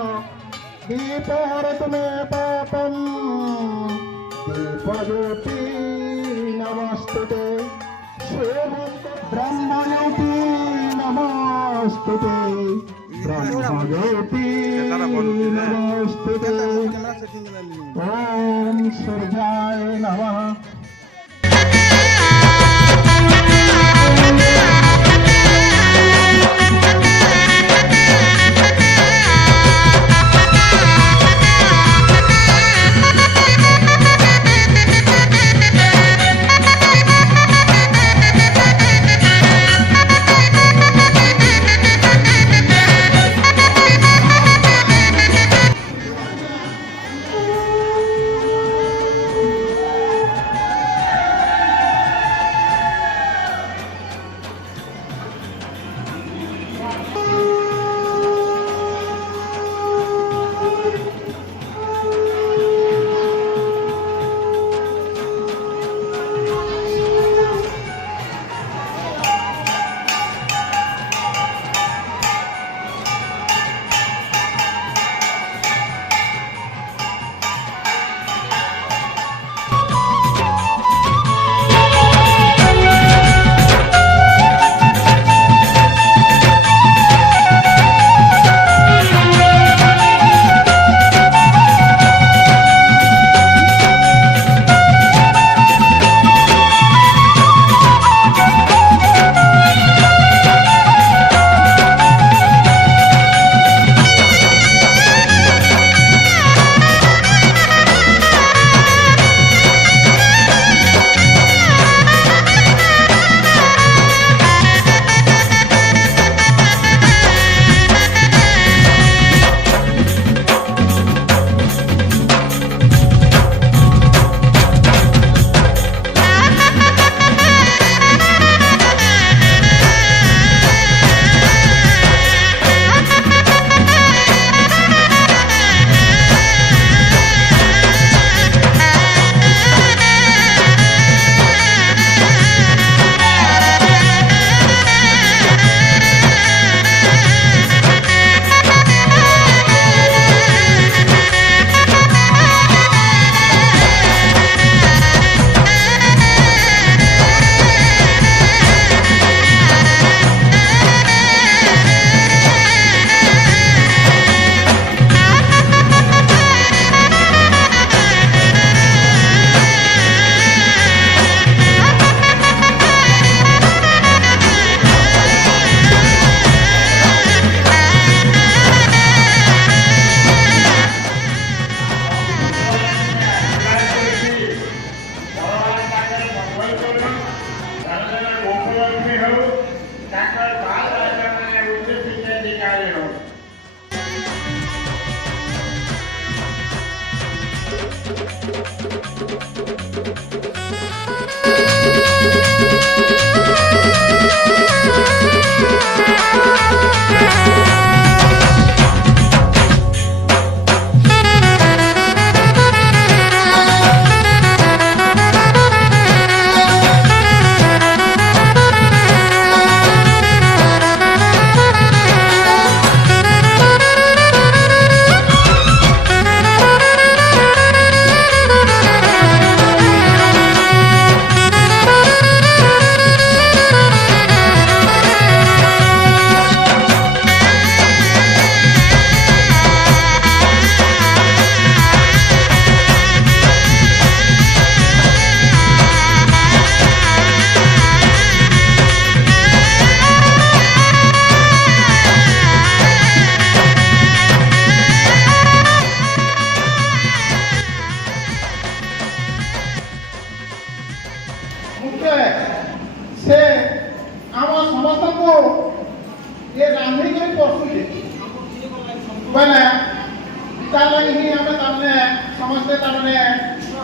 दीपोरतु मे पापम दीपज्योति नमस्तुते ब्रह्मज्योति नमस्तुते ब्रह्मज्योति नमस्तुते ओम सूर्याय नमः।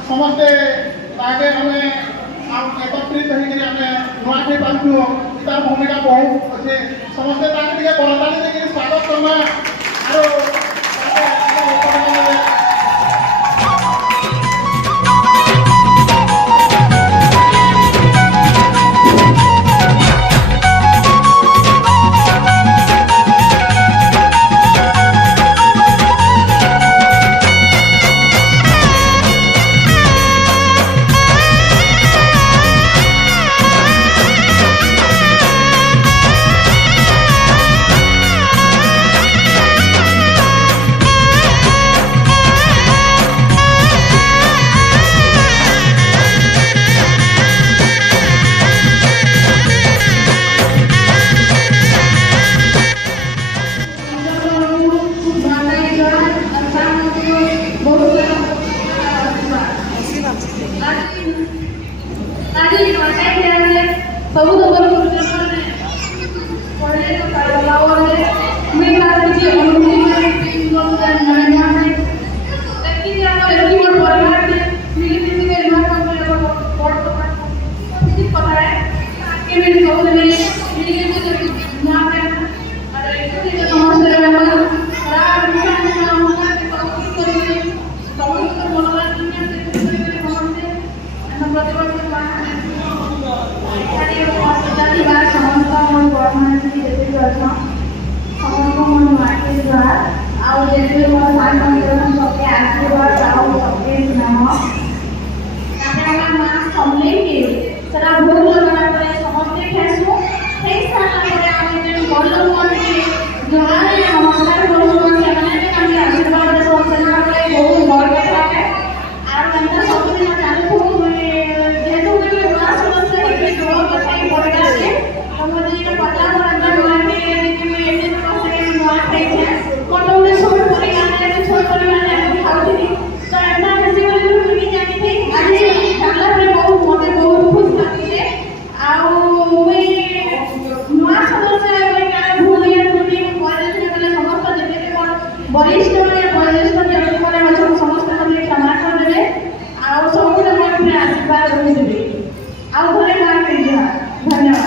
समस्ते आगे हमें एकत्रित होकर तार भूमिका बहुत अच्छे समस्ते करताली स्वागत करना ସବୁ ଦବର ଗୁରୁଜନମାନେ କହିଲେ ତ କାଢଲା ପରେ ମୁଁ କିଛି ଅନୁଭୂତି କରି ନୂଆ लेकिन यहाँ लड़की और परिवार के मिली के नया काम में बहुत ठीक पता है कि मेरी सोच में मिली के नया में अरे इसके समस्या में हम खराब इंसान का होगा कि कोशिश करेंगे कोशिश कर बोलना दुनिया से समझते हम प्रतिवर्ष जाति बार समझता और गवर्नमेंट की जैसे करना समझता मन मार्केट बार ଆଉ ଯେତେ ମୋ ସାଙ୍ଗ ମାନେ ସବେ ଆଶୀର୍ବାଦ ଆଉ ସବେ ନାମ ତାପରେ ଆମେ ମା ସମ୍ଲେଇକି ସେଟା ଭୋଗ ଲଗାଇଲା ପରେ ସମସ୍ତେ ଖାଇସୁଁ ଖାଇ ସାରିଲା ପରେ ଆମେ ଯେନ୍ ବଡ଼ ଲୋକମାନେ ଜଣାରେ ନମସ୍କାର କରୁ ସେମାନେ ବି ଆମେ ଆଶୀର୍ବାଦ ଦେସୁ ସେମାନଙ୍କର ବହୁତ ବଡ଼ କଥା है ଆଉ ଏନ୍ତା ସବୁଦିନ ଚାଲୁଥିବ ଯେହେତୁ ଗୋଟେ ନୂଆ ସମସ୍ୟା ଗୋଟେ ବଡ଼ କଥା ପଡ଼ିଲା ଯେ ତମର ଯେନ୍ ପଚାଶ ହଜାର ମାନେ ଏତେ ମାସରେ ନୂଆ ଖାଇছে କଟଉଲେ छोड़ करे गाने में छोड़ करे गाने में खाउथि तो एना बेसी बोली मुनी जानि थी आज खाला रे बहुत मते बहुत खुश लागिले आउ मुई नवा समस्या रे काने भूल गया मुनी बयस्क बोले समस्त जेते कोन वरिष्ठ माने बयस्क जेते कोन हम समस्त हमरे क्षमा कर देबे आउ सब मोर पे आशीर्वाद रहि देबे आउ घरे मार के दिया धन्यवाद।